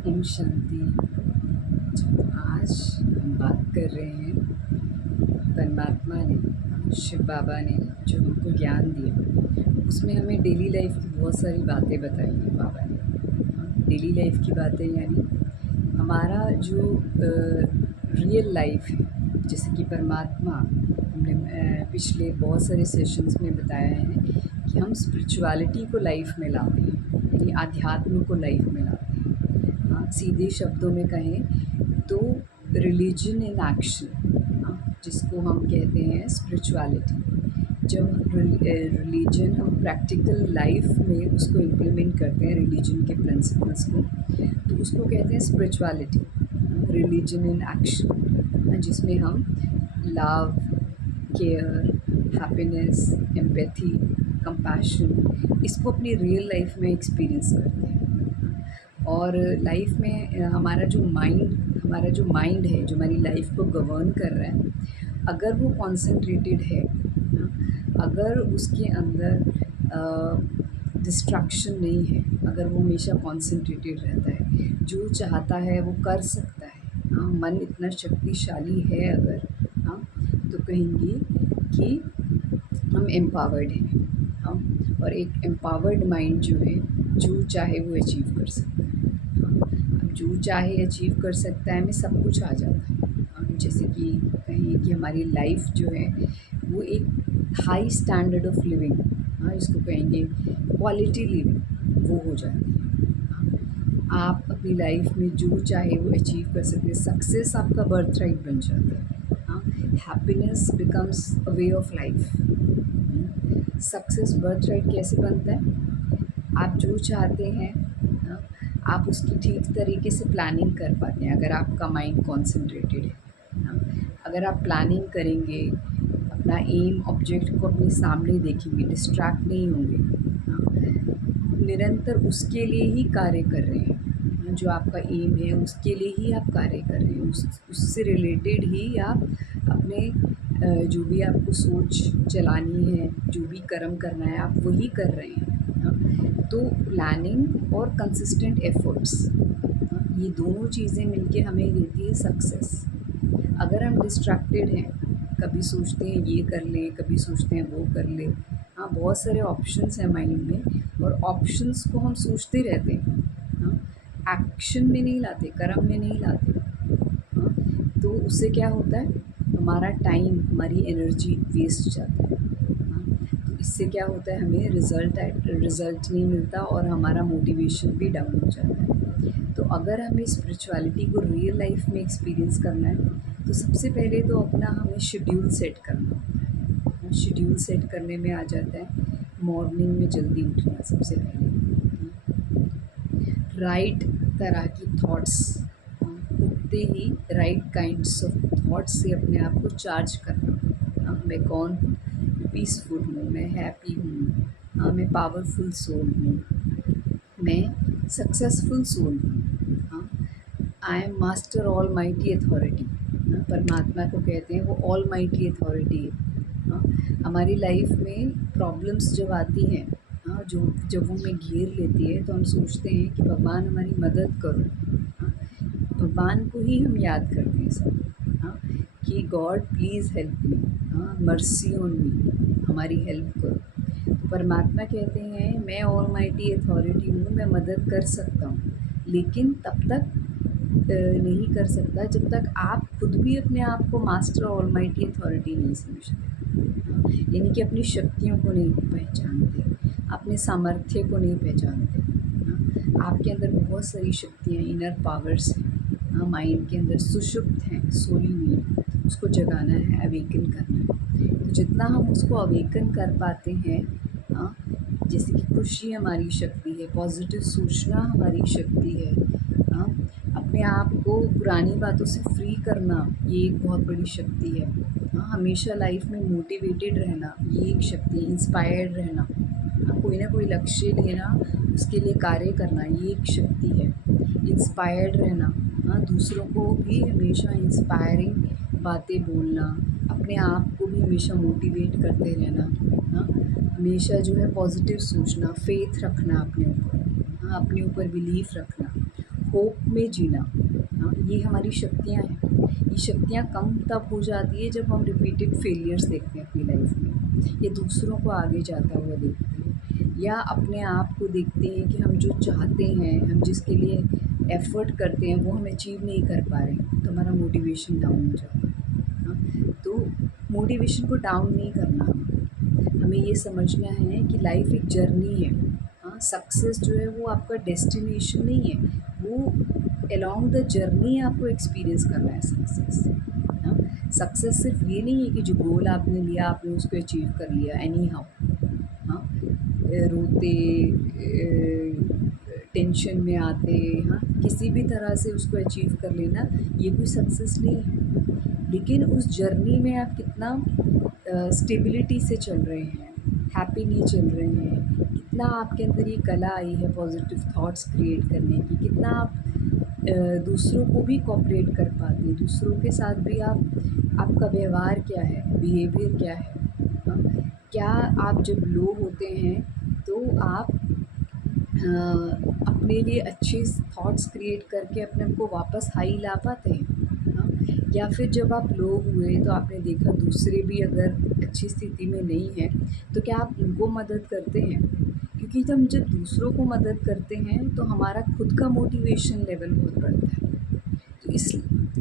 ओम शांति। तो आज हम बात कर रहे हैं परमात्मा ने, शिव बाबा ने जो हमको ज्ञान दिया, उसमें हमें डेली लाइफ की बहुत सारी बातें बताई हैं बाबा ने। डेली लाइफ की बातें यानी हमारा जो रियल लाइफ है, जैसे कि परमात्मा हमने पिछले बहुत सारे सेशंस में बताया है कि हम स्पिरिचुअलिटी को लाइफ में लाते हैं, यानी आध्यात्म को लाइफ में लाते हैं। हाँ, सीधे शब्दों में कहें तो रिलीजन इन एक्शन, जिसको हम कहते हैं स्पिरिचुअलिटी। जब रिलीजन हम प्रैक्टिकल लाइफ में उसको इम्प्लीमेंट करते हैं, रिलीजन के प्रिंसिपल्स को, तो उसको कहते हैं स्पिरिचुअलिटी, रिलीजन इन एक्शन, जिसमें हम love, care, happiness, empathy, compassion, इसको अपनी रियल लाइफ में एक्सपीरियंस करते हैं। और लाइफ में हमारा जो माइंड है, जो हमारी लाइफ को गवर्न कर रहा है, अगर वो कॉन्सेंट्रेटेड है, अगर उसके अंदर डिस्ट्रैक्शन नहीं है, अगर वो हमेशा कॉन्सेंट्रेटेड रहता है, जो चाहता है वो कर सकता है, मन इतना शक्तिशाली है अगर, हाँ, तो कहेंगे कि हम एम्पावर्ड हैं। और एक एम्पावर्ड माइंड जो है, जो चाहे वो अचीव कर सकता है। अब जो चाहे अचीव कर सकता है में सब कुछ आ जाता है। जैसे कि कहें कि हमारी लाइफ जो है वो एक हाई स्टैंडर्ड ऑफ लिविंग, इसको कहेंगे क्वालिटी लिविंग, वो हो जाती है। आप अपनी लाइफ में जो चाहे वो अचीव कर सकते हैं। सक्सेस आपका बर्थ राइट बन जाता है। हाँ, happiness becomes a way of life. Success birth right कैसे बनता है? आप जो चाहते हैं, हाँ, आप उसकी ठीक तरीके से प्लानिंग कर पाते हैं अगर आपका माइंड कॉन्सेंट्रेटेड है। हाँ, अगर आप प्लानिंग करेंगे, अपना एम ऑब्जेक्ट को अपने सामने देखेंगे, डिस्ट्रैक्ट नहीं होंगे, हाँ, निरंतर उसके लिए ही कार्य कर रहे हैं, जो आपका एम है उसके लिए ही आप कार्य कर रहे हैं, उससे रिलेटेड ही आप अपने जो भी आपको सोच चलानी है, जो भी कर्म करना है, आप वही कर रहे हैं। हाँ, तो प्लानिंग और कंसिस्टेंट एफर्ट्स, ये दोनों चीज़ें मिलके हमें देती है सक्सेस। अगर हम डिस्ट्रैक्टेड हैं, कभी सोचते हैं ये कर लें, कभी सोचते हैं वो कर लें, हाँ, बहुत सारे ऑप्शंस हैं माइंड में, और ऑप्शंस को हम सोचते रहते हैं, हाँ, एक्शन में नहीं लाते, कर्म में नहीं लाते। हाँ, तो उससे क्या होता है, हमारा टाइम, हमारी एनर्जी वेस्ट जाता है। हाँ, तो इससे क्या होता है, हमें रिज़ल्ट नहीं मिलता और हमारा मोटिवेशन भी डाउन हो जाता है। तो अगर हमें स्पिरिचुअलिटी को रियल लाइफ में एक्सपीरियंस करना है, तो सबसे पहले तो अपना हमें शेड्यूल सेट करना होता है। शेड्यूल सेट करने में आ जाता है मॉर्निंग में जल्दी उठना सबसे पहले, राइट तरह की थॉट्स, उठते ही राइट काइंड्स ऑफ थॉट्स से अपने आप को चार्ज करना। मैं कौन हूँ? पीसफुल हूँ, मैं हैप्पी हूँ, हाँ, मैं पावरफुल सोल हूँ, मैं सक्सेसफुल सोल हूँ, हाँ, I am master all mighty authority. परमात्मा को कहते हैं वो ऑल माइटी अथॉरिटी है। हाँ, हमारी लाइफ में प्रॉब्लम्स जब आती हैं, हाँ, जब वो हमें घेर लेती है, तो हम सोचते हैं कि भगवान हमारी मदद करो। हाँ, भगवान को ही हम याद करते हैं सब, हाँ, कि गॉड प्लीज़ हेल्प मी, हाँ, मर्सी ऑन मी, हमारी हेल्प करो। तो परमात्मा कहते हैं मैं ऑलमाइटी अथॉरिटी हूँ, मैं मदद कर सकता हूँ, लेकिन तब तक नहीं कर सकता जब तक आप खुद भी अपने आप को मास्टर ऑलमाइटी अथॉरिटी नहीं समझते, यानी कि अपनी शक्तियों को नहीं पहचानते, अपने सामर्थ्य को नहीं पहचानते। आपके अंदर बहुत सारी शक्तियाँ, इनर पावर्स हैं, माइंड के अंदर सुषुप्त हैं, सोई हुई हैं, उसको जगाना है, अवेकन करना है। तो जितना हम उसको अवेकन कर पाते हैं, हाँ, जैसे कि खुशी हमारी शक्ति है, पॉजिटिव सोचना हमारी शक्ति है, हाँ, अपने आप को पुरानी बातों से फ्री करना, ये एक बहुत बड़ी शक्ति है। हाँ, हमेशा लाइफ में मोटिवेटेड रहना, ये एक शक्ति है। इंस्पायर्ड रहना, हाँ, कोई ना कोई लक्ष्य लेना, उसके लिए कार्य करना, ये एक शक्ति है। इंस्पायर्ड रहना, हाँ, दूसरों को भी हमेशा इंस्पायरिंग बातें बोलना, अपने आप को भी हमेशा मोटिवेट करते रहना, हाँ, हमेशा जो है पॉजिटिव सोचना, फेथ रखना अपने ऊपर, हाँ, अपने ऊपर बिलीफ रखना, होप में जीना, हाँ, ये हमारी शक्तियाँ हैं। ये शक्तियाँ कम तब हो जाती है जब हम रिपीटेड फेलियर्स देखते हैं अपनी लाइफ में, या दूसरों को आगे जाता हुआ देखते हैं, या अपने आप को देखते हैं कि हम जो चाहते हैं, हम जिसके लिए एफ़र्ट करते हैं वो हम अचीव नहीं कर पा रहे हैं, तो हमारा मोटिवेशन डाउन हो जाता है। हाँ, तो मोटिवेशन को डाउन नहीं करना हमको। हमें ये समझना है कि लाइफ एक जर्नी है। हाँ, सक्सेस जो है वो आपका डेस्टिनेशन नहीं है, वो अलोंग द जर्नी आपको एक्सपीरियंस करना है सक्सेस। हाँ, सक्सेस सिर्फ ये नहीं है कि जो गोल आपने लिया आपने उसको अचीव कर लिया एनी हाउ। हाँ, रोते, टेंशन में आते, हाँ, किसी भी तरह से उसको अचीव कर लेना, ये कोई सक्सेस नहीं है। लेकिन उस जर्नी में आप कितना स्टेबिलिटी से चल रहे हैं, हैप्पी नहीं चल रहे हैं, कितना आपके अंदर ये कला आई है पॉजिटिव थॉट्स क्रिएट करने की, कितना आप दूसरों को भी कोऑपरेट कर पाते हैं, दूसरों के साथ भी आपका व्यवहार क्या है, बिहेवियर क्या है। हाँ, क्या आप जब लो होते हैं तो आप अपने लिए अच्छे थॉट्स क्रिएट करके अपने आप को वापस हाई ला पाते हैं। हाँ, या फिर जब आप लो हुए तो आपने देखा दूसरे भी अगर अच्छी स्थिति में नहीं हैं, तो क्या आप उनको मदद करते हैं? क्योंकि हम जब दूसरों को मदद करते हैं तो हमारा खुद का मोटिवेशन लेवल बहुत बढ़ता है। तो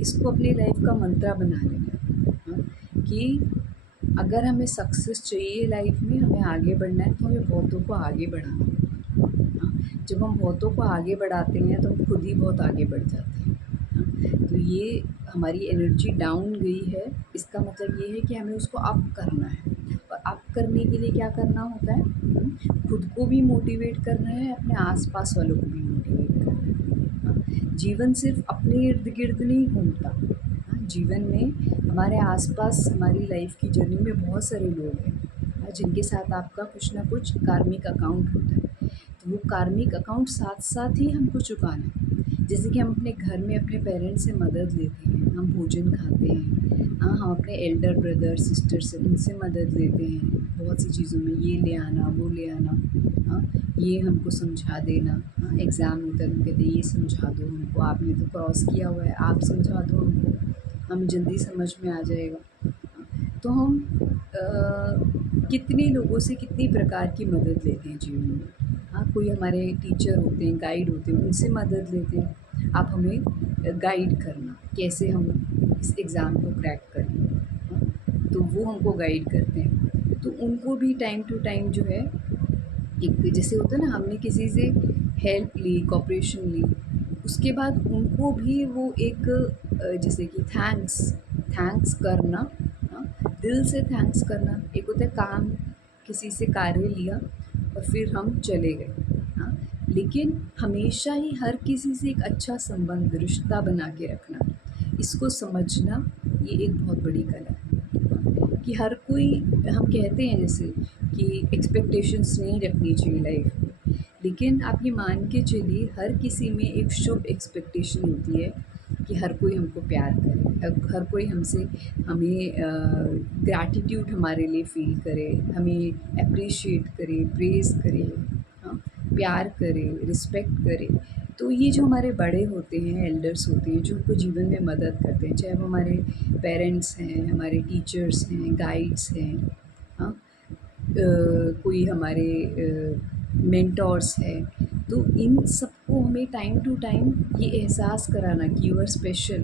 इसको अपनी लाइफ का मंत्रा बना लेना। हाँ, कि अगर हमें सक्सेस चाहिए लाइफ में, हमें आगे बढ़ना है, तो हमें बहुतों को आगे बढ़ाना होगा। हाँ, जब हम बहुतों को आगे बढ़ाते हैं तो हम खुद ही बहुत आगे बढ़ जाते हैं। हाँ, तो ये हमारी एनर्जी डाउन गई है, इसका मतलब ये है कि हमें उसको अप करना है। और अप करने के लिए क्या करना होता है? खुद को भी मोटिवेट करना है, अपने आस-पास वालों को भी मोटिवेट करना है। हाँ, जीवन सिर्फ़ अपने इर्द-गिर्द नहीं घूमता। हाँ, जीवन में हमारे आस-पास हमारी लाइफ़ की जर्नी में बहुत सारे लोग हैं, हाँ, जिनके साथ आपका कुछ ना कुछ कार्मिक अकाउंट होता है। तो वो कार्मिक अकाउंट साथ-साथ ही हमको चुकाना है। जैसे कि हम अपने घर में अपने पेरेंट्स से मदद लेते हैं, हम भोजन खाते हैं, हाँ, हम अपने एल्डर ब्रदर, सिस्टर से उनसे मदद लेते हैं, बहुत सी चीज़ों में ये ले आना, वो ले आना, हाँ, ये हमको समझा देना, हाँ, एग्ज़ाम होता है तो हम कहते हैं ये समझा दो हमको, आपने तो क्रॉस किया हुआ है, आप समझा दो हमको, हमें जल्दी समझ में आ जाएगा। हाँ, तो हम कितने लोगों से कितनी प्रकार की मदद लेते हैं जीवन में। हाँ, कोई हमारे टीचर होते हैं, गाइड होते हैं, उनसे मदद लेते हैं। आप हमें गाइड करना, कैसे हम इस एग्ज़ाम को क्रैक करें, हाँ, तो वो हमको गाइड करते हैं। तो उनको भी टाइम टू टाइम जो है, एक जैसे होता है ना, हमने किसी से हेल्प ली, कोऑपरेशन ली, उसके बाद उनको भी वो एक जैसे कि थैंक्स करना, हाँ, दिल से थैंक्स करना। एक होता है काम, किसी से कार्य लिया और फिर हम चले गए, हाँ, लेकिन हमेशा ही हर किसी से एक अच्छा संबंध, रिश्ता बना के रखना, इसको समझना, ये एक बहुत बड़ी कला है। कि हर कोई, हम कहते हैं जैसे कि एक्सपेक्टेशंस नहीं रखनी चाहिए लाइफ में, लेकिन आप ये मान के चलिए हर किसी में एक शुभ एक्सपेक्टेशन होती है कि हर कोई हमको प्यार करे, हर कोई हमसे, हमें ग्रैटिट्यूड हमारे लिए फ़ील करे, हमें एप्रिशिएट करे, प्रेज़ करे, हाँ, प्यार करे, रिस्पेक्ट करे। तो ये जो हमारे बड़े होते हैं, एल्डर्स होते हैं, जो हमको जीवन में मदद करते हैं, चाहे वो हमारे पेरेंट्स हैं, हमारे टीचर्स हैं, गाइड्स हैं, हाँ, कोई हमारे मेंटोर्स हैं, तो इन सबको हमें टाइम टू टाइम ये एहसास कराना कि यू आर स्पेशल,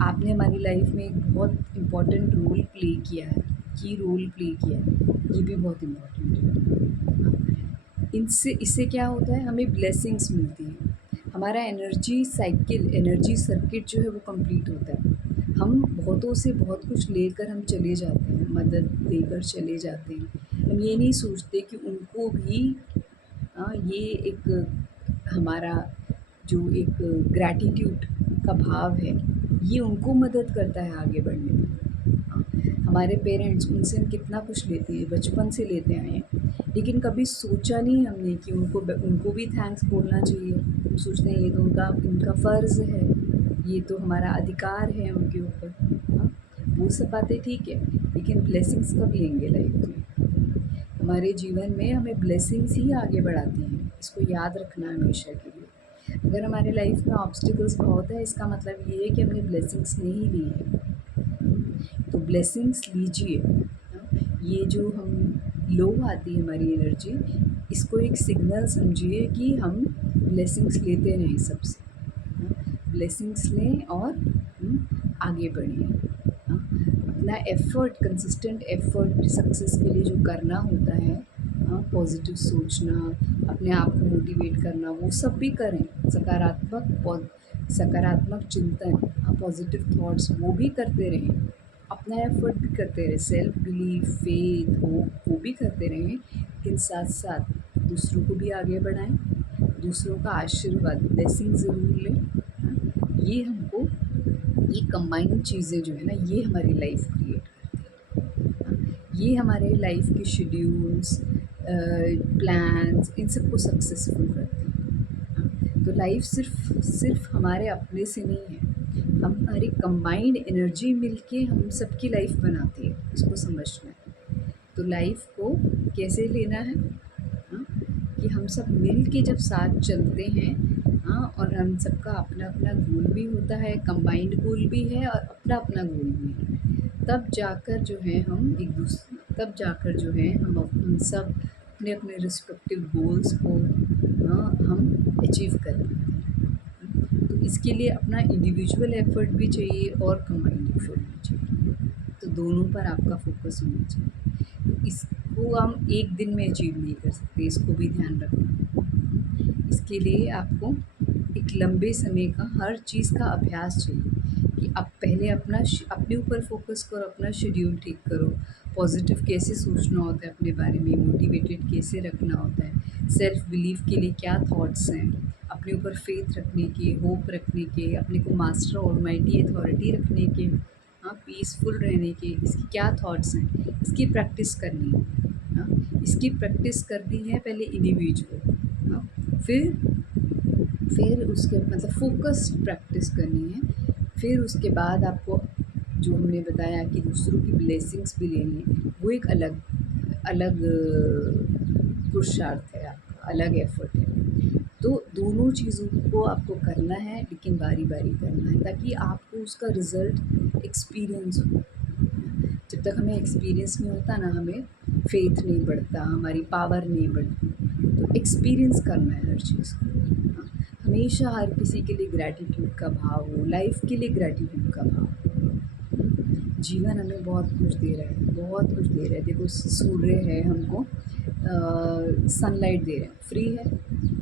आपने हमारी लाइफ में एक बहुत इम्पोर्टेंट रोल प्ले किया है, की रोल प्ले किया है, ये भी बहुत इम्पोर्टेंट है। इनसे इससे क्या होता है, हमें ब्लेसिंग्स मिलती हैं, हमारा एनर्जी साइकिल, एनर्जी सर्किट जो है वो कंप्लीट होता है। हम बहुतों से बहुत कुछ लेकर हम चले जाते हैं, मदद लेकर चले जाते हैं। हम ये नहीं सोचते कि उनको भी ये एक हमारा जो एक ग्रैटिट्यूड का भाव है, ये उनको मदद करता है आगे बढ़ने में। हमारे पेरेंट्स, उनसे हम कितना कुछ लेते हैं, बचपन से लेते आए हैं, लेकिन कभी सोचा नहीं हमने कि उनको भी थैंक्स बोलना चाहिए। हम सोचते हैं ये तो उनका फ़र्ज़ है, ये तो हमारा अधिकार है उनके ऊपर। हाँ, वो सब बातें ठीक है, लेकिन ब्लेसिंग्स कब लेंगे लाइफ में? हमारे जीवन में हमें ब्लेसिंग्स ही आगे बढ़ाती हैं, इसको याद रखना हमेशा के लिए। अगर हमारे लाइफ में ऑब्स्टिकल्स बहुत है, इसका मतलब ये है कि हमने ब्लेसिंग्स नहीं ली है। तो ब्लेसिंग्स लीजिए। ये जो हम लो आती है हमारी एनर्जी, इसको एक सिग्नल समझिए कि हम ब्लेसिंग्स लेते रहें सबसे। ब्लेसिंग्स लें और आगे बढ़िए। अपना एफ़र्ट, कंसिस्टेंट एफ़र्ट सक्सेस के लिए जो करना होता है, पॉजिटिव सोचना, अपने आप को मोटिवेट करना, वो सब भी करें। सकारात्मक चिंतन, पॉजिटिव थॉट्स वो भी करते रहें। अपना एफ़र्ट भी करते रहें, सेल्फ बिलीफ, फेथ, होप वो भी करते रहें, लेकिन साथ-साथ दूसरों को भी आगे बढ़ाएँ, दूसरों का आशीर्वाद, ब्लेसिंग ज़रूर लें। ये हमको, ये कंबाइंड चीज़ें जो है ना, ये हमारी लाइफ क्रिएट करती है। ये हमारे लाइफ के शेड्यूल्स, प्लान्स, इन सबको सक्सेसफुल करती है। तो लाइफ सिर्फ सिर्फ हमारे अपने से नहीं है, हमारी कंबाइंड एनर्जी मिलके हम सबकी लाइफ बनाती है, इसको समझना है। तो लाइफ को कैसे लेना है, हाँ, कि हम सब मिल के जब साथ चलते हैं, हाँ, और हम सबका अपना अपना गोल भी होता है, कंबाइंड गोल भी है और अपना अपना गोल भी है, तब जाकर जो है हम तब जाकर जो है हम सब अपने अपने रिस्पेक्टिव गोल्स को, हाँ, हम अचीव कर पाते हैं। तो इसके लिए अपना इंडिविजुअल एफर्ट भी चाहिए और कंबाइंड एफर्ट भी चाहिए। तो दोनों पर आपका फोकस होना चाहिए। तो इसको हम एक दिन में अचीव नहीं कर सकते, इसको भी ध्यान रखना। इसके लिए आपको एक लंबे समय का हर चीज़ का अभ्यास चाहिए कि आप पहले अपने ऊपर फोकस करो, अपना शेड्यूल ठीक करो, पॉजिटिव कैसे सोचना होता है अपने बारे में, मोटिवेटेड कैसे रखना होता है, सेल्फ बिलीफ के लिए क्या थॉट्स हैं, अपने ऊपर फेथ रखने के, होप रखने के, अपने को मास्टर ऑलमाइटी अथॉरिटी रखने के, हाँ, पीसफुल रहने के, इसकी क्या थॉट्स हैं, इसकी प्रैक्टिस करनी है। हाँ, इसकी प्रैक्टिस करनी है पहले इंडिविजुअल, हाँ, फिर उसके मतलब फ़ोकस्ड प्रैक्टिस करनी है। फिर उसके बाद आपको जो हमने बताया कि दूसरों की ब्लेसिंग्स भी लेनी है, वो एक अलग अलग पुरुषार्थ है आपका, अलग एफ़र्ट है। तो दोनों चीज़ों को आपको करना है, लेकिन बारी-बारी करना है, ताकि आपको उसका रिज़ल्ट एक्सपीरियंस हो। जब तक हमें एक्सपीरियंस नहीं होता ना, हमें फ़ेथ नहीं बढ़ता, हमारी पावर नहीं बढ़ती। तो एक्सपीरियंस करना है हर चीज़ को। हाँ, हमेशा हर किसी के लिए ग्रैटिट्यूड का भाव हो, लाइफ़ के लिए ग्रैटिट्यूड का भाव हो। जीवन हमें बहुत कुछ दे रहा है, बहुत कुछ दे रहा है। देखो, सूर्य है हमको सनलाइट दे रहे हैं, फ्री है।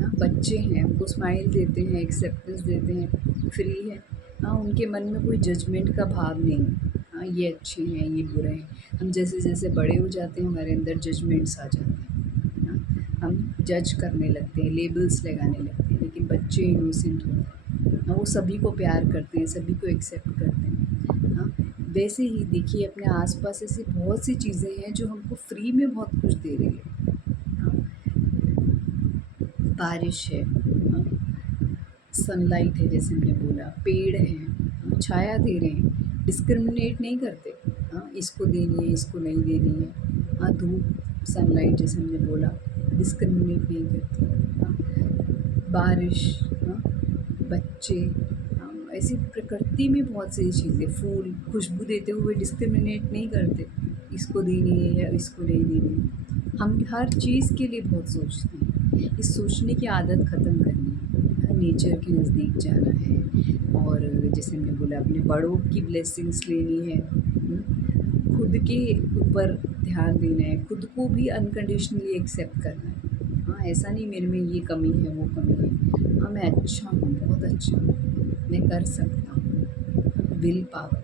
हाँ, बच्चे हैं, हमको स्माइल देते हैं, एक्सेप्टेंस देते हैं, फ्री है। हाँ, उनके मन में कोई जजमेंट का भाव नहीं है। हाँ, ये अच्छे हैं, ये बुरे हैं। हम जैसे-जैसे बड़े हो जाते हैं, हमारे अंदर जजमेंट्स आ जाते हैं। हाँ, हम जज करने लगते हैं, लेबल्स लगाने लगते हैं, लेकिन बच्चे इनोसेंट होते हैं। हाँ, वो सभी को प्यार करते हैं, सभी को एक्सेप्ट करते हैं। हाँ, वैसे ही देखिए अपने आस-पास ऐसी बहुत सी चीज़ें हैं जो हमको फ्री में बहुत कुछ दे रही है। हाँ, बारिश है, हाँ, सनलाइट है जैसे हमने बोला, पेड़ हैं, हाँ, छाया दे रहे हैं, डिस्क्रिमिनेट नहीं करते। हाँ, इसको देनी है, इसको नहीं देनी है। हाँ, धूप, सनलाइट जैसे हमने बोला, डिस्क्रिमिनेट नहीं करती। हाँ, बारिश, हाँ, बच्चे, हाँ, ऐसी प्रकृति में बहुत सारी चीज़ें, फूल खुशबू देते हुए डिस्क्रिमिनेट नहीं करते, इसको देनी है या इसको नहीं देनी है। हम हर चीज़ के लिए बहुत सोचते हैं। इस सोचने की आदत ख़त्म करनी है, नेचर के नज़दीक जाना है, और जैसे हमने बोला अपने बड़ों की ब्लेसिंग्स लेनी है, खुद के ऊपर ध्यान देना है, खुद को भी अनकंडीशनली एक्सेप्ट करना है। हाँ, ऐसा नहीं मेरे में ये कमी है, वो कमी है। हाँ, मैं अच्छा हूँ, बहुत अच्छा हूँ, मैं कर सकता हूँ। विल पावर,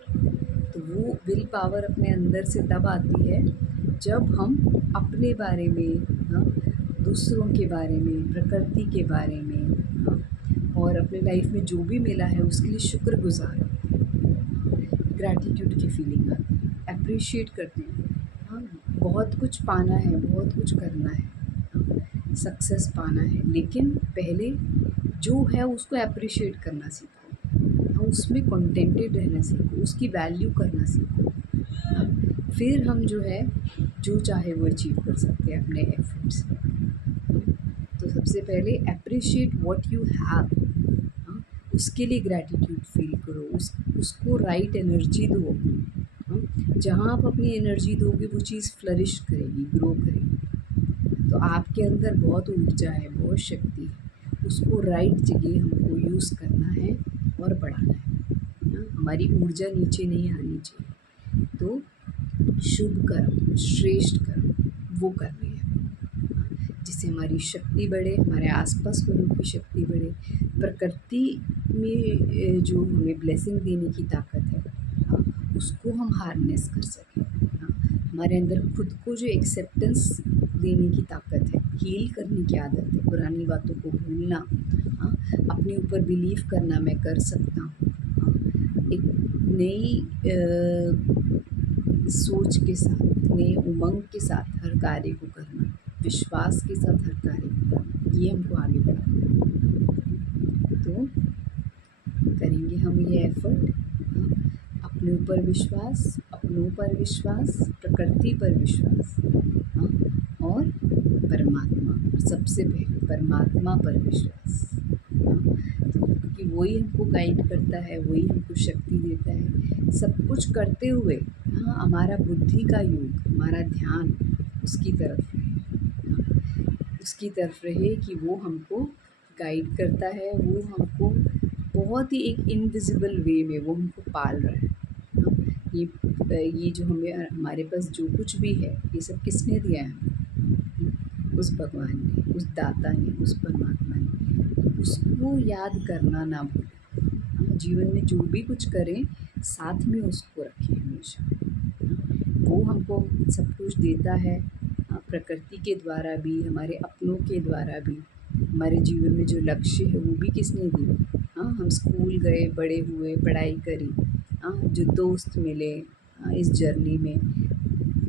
तो वो विल पावर अपने अंदर से तब आती है जब हम अपने बारे में, हाँ, दूसरों के बारे में, प्रकृति के बारे में, हाँ, और अपने लाइफ में जो भी मिला है उसके लिए शुक्रगुज़ार होते हैं। ग्रैटिट्यूड की फीलिंग आती है, एप्रिशिएट करते हैं। हाँ, बहुत कुछ पाना है, बहुत कुछ करना है, हाँ, सक्सेस पाना है, लेकिन पहले जो है उसको एप्रिशिएट करना सीखो, हाँ, उसमें कंटेंटेड रहना सीखो, उसकी वैल्यू करना सीखो। हाँ, फिर हम जो है जो चाहे वो अचीव कर सकते हैं अपने एफर्ट्स से। तो सबसे पहले एप्रिशिएट व्हाट यू हैव, उसके लिए ग्रैटिट्यूड फ़ील करो, उसको राइट एनर्जी दो अपनी। जहाँ आप अपनी एनर्जी दोगे वो चीज़ फ्लरिश करेगी, ग्रो करेगी। तो आपके अंदर बहुत ऊर्जा है, बहुत शक्ति है, उसको राइट जगह हमको यूज़ करना है और बढ़ाना है। हमारी ऊर्जा नीचे नहीं आनी चाहिए। तो शुभ कर्म, श्रेष्ठ कर्म वो करने हैं, जिससे हमारी शक्ति बढ़े, हमारे आसपास वालों की शक्ति बढ़े, प्रकृति में जो हमें ब्लेसिंग देने की ताकत है, उसको हम हार्नेस कर सकें। हमारे अंदर खुद को जो एक्सेप्टेंस देने की ताकत है, हील करने की आदत है, पुरानी बातों को भूलना, अपने ऊपर बिलीव करना मैं कर सकता हूँ, एक नई सोच के साथ, नए उमंग के साथ हर कार्य को करना, विश्वास के साथ हर कार्य को करना, ये हमको आगे बढ़ाता है। तो करेंगे हम ये एफ़र्ट, अपने ऊपर विश्वास, अपनों पर विश्वास, प्रकृति पर विश्वास, और परमात्मा, सबसे पहले परमात्मा पर विश्वास, क्योंकि वही हमको गाइड करता है, वही हमको शक्ति देता है। सब कुछ करते हुए हमारा बुद्धि का योग, हमारा ध्यान उसकी तरफ रहे, उसकी तरफ रहे कि वो हमको गाइड करता है, वो हमको बहुत ही एक इनविजिबल वे में वो हमको पाल रहा है। ये जो हमें हमारे पास जो कुछ भी है, ये सब किसने दिया है हमें? उस भगवान ने, उस दाता ने, उस परमात्मा ने। उसको याद करना ना भूलें। जीवन में जो भी कुछ करें, साथ में उसको रखें हमेशा। वो हमको सब कुछ देता है, प्रकृति के द्वारा भी, हमारे अपनों के द्वारा भी। हमारे जीवन में जो लक्ष्य है वो भी किसने दिए? हम स्कूल गए, बड़े हुए, पढ़ाई करी, जो दोस्त मिले इस जर्नी में,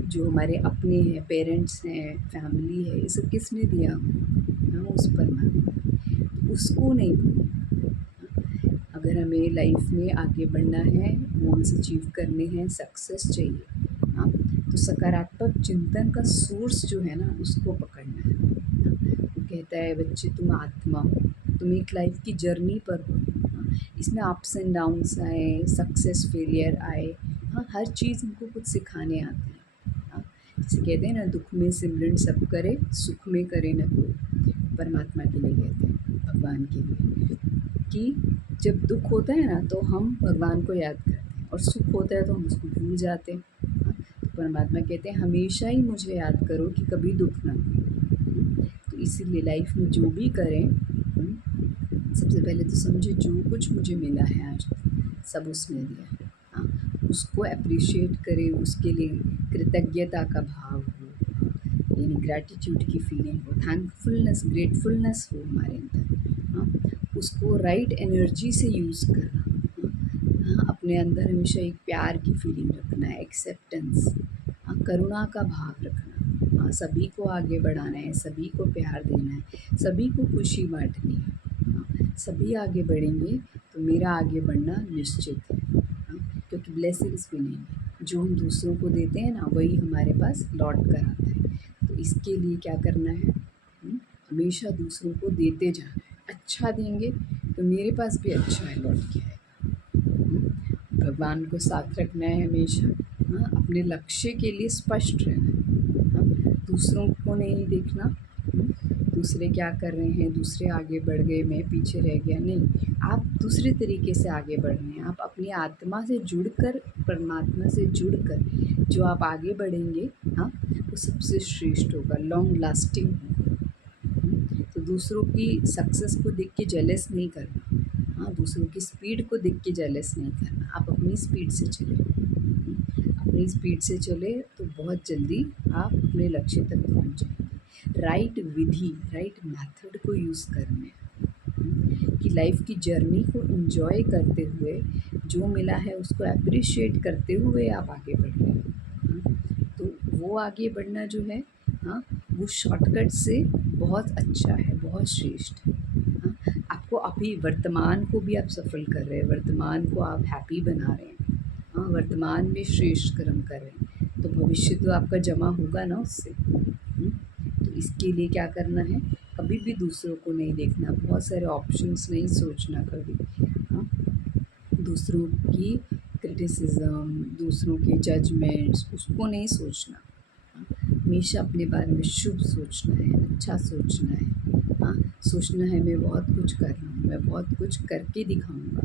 जो हमारे अपने हैं, पेरेंट्स हैं, फैमिली है, ये सब किसने दिया हमें? उस परमात्मा ने। उसको नहीं भूलना। अगर हमें लाइफ में आगे बढ़ना है, गोल्स अचीव करने हैं, सक्सेस चाहिए, तो सकारात्मक चिंतन का सोर्स जो है ना, उसको पकड़ना है। वो कहता है, बच्चे तुम आत्मा हो, तुम एक लाइफ की जर्नी पर हो। इसमें अप्स एंड डाउन्स आए, सक्सेस फेलियर आए, हर चीज़ हमको कुछ सिखाने आते हैं। जैसे कहते हैं ना, दुख में सिमरन सब करे, सुख में करे न कोई। परमात्मा के लिए कहते हैं, भगवान के लिए, कि जब दुख होता है ना तो हम भगवान को याद करते हैं, और सुख होता है तो हम उसको भूल जाते हैं। तो परमात्मा कहते हैं, हमेशा ही मुझे याद करो कि कभी दुख ना हो। तो इसीलिए लाइफ में जो भी करें, सबसे पहले तो समझे जो कुछ मुझे मिला है आज तक, सब उसने दिया है। उसको एप्रिशिएट करें, उसके लिए कृतज्ञता का भाव हो, यानी ग्रैटिट्यूड की फीलिंग हो, थैंकफुलनेस, ग्रेटफुलनेस हो हमारे अंदर। उसको राइट एनर्जी से यूज़ करना। अपने अंदर हमेशा एक प्यार की फीलिंग रखना है, एक्सेप्टेंस, करुणा का भाव रखना। सभी को आगे बढ़ाना है, सभी को प्यार देना है, सभी को खुशी बांटनी है। सभी आगे बढ़ेंगे तो मेरा आगे बढ़ना निश्चित है, क्योंकि ब्लेसिंग्स मिलेंगे। जो हम दूसरों को देते हैं ना, वही हमारे पास लौट कर आता है। तो इसके लिए क्या करना है? हमेशा दूसरों को देते जाना है। अच्छा देंगे तो मेरे पास भी अच्छा है लौट के आएगा। भगवान को साथ रखना है हमेशा। अपने लक्ष्य के लिए स्पष्ट रहना है। दूसरों को नहीं देखना, दूसरे क्या कर रहे हैं, दूसरे आगे बढ़ गए, मैं पीछे रह गया, नहीं। आप दूसरे तरीके से आगे बढ़ रहे हैं। आप अपनी आत्मा से जुड़कर, परमात्मा से जुड़कर जो आप आगे बढ़ेंगे, वो सबसे श्रेष्ठ होगा, लॉन्ग लास्टिंग होगा। तो दूसरों की सक्सेस को देख के जेलस नहीं करना, दूसरों की स्पीड को देख के जेलस नहीं करना। आप अपनी स्पीड से चले, अपनी स्पीड से चले तो बहुत जल्दी आप अपने लक्ष्य तक पहुंच जाएंगे। राइट विधि, राइट मेथड को यूज़ करना, कि लाइफ की जर्नी को एंजॉय करते हुए, जो मिला है उसको अप्रिशिएट करते हुए आप आगे बढ़ रहे हैं। तो वो आगे बढ़ना जो है, वो शॉर्टकट से बहुत अच्छा है, बहुत श्रेष्ठ है। आपको अभी वर्तमान को भी आप सफल कर रहे हैं, वर्तमान को आप हैप्पी बना रहे हैं, वर्तमान में श्रेष्ठ कर्म कर रहे हैं, तो भविष्य तो आपका जमा होगा ना उससे। तो इसके लिए क्या करना है? कभी भी दूसरों को नहीं देखना, बहुत सारे ऑप्शंस नहीं सोचना कभी। दूसरों की क्रिटिसिज्म, दूसरों के जजमेंट्स उसको नहीं सोचना। हाँ, हमेशा अपने बारे में शुभ सोचना है, अच्छा सोचना है। हाँ, सोचना है मैं बहुत कुछ कर रहा हूँ, मैं बहुत कुछ करके दिखाऊँगा।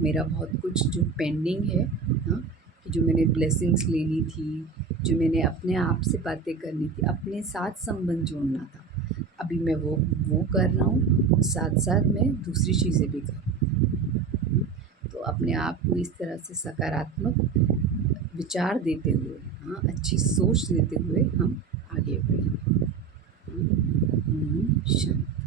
मेरा बहुत कुछ जो पेंडिंग है, हाँ, कि जो मैंने ब्लेसिंग्स लेनी थी, जो मैंने अपने आप से बातें करनी थी, अपने साथ संबंध जोड़ना था, अभी मैं वो कर रहा हूँ, साथ-साथ मैं दूसरी चीज़ें भी कर रहा हूँ। तो अपने आप को इस तरह से सकारात्मक विचार देते हुए, हाँ, अच्छी सोच देते हुए हम आगे बढ़ें। हाँ, शांति।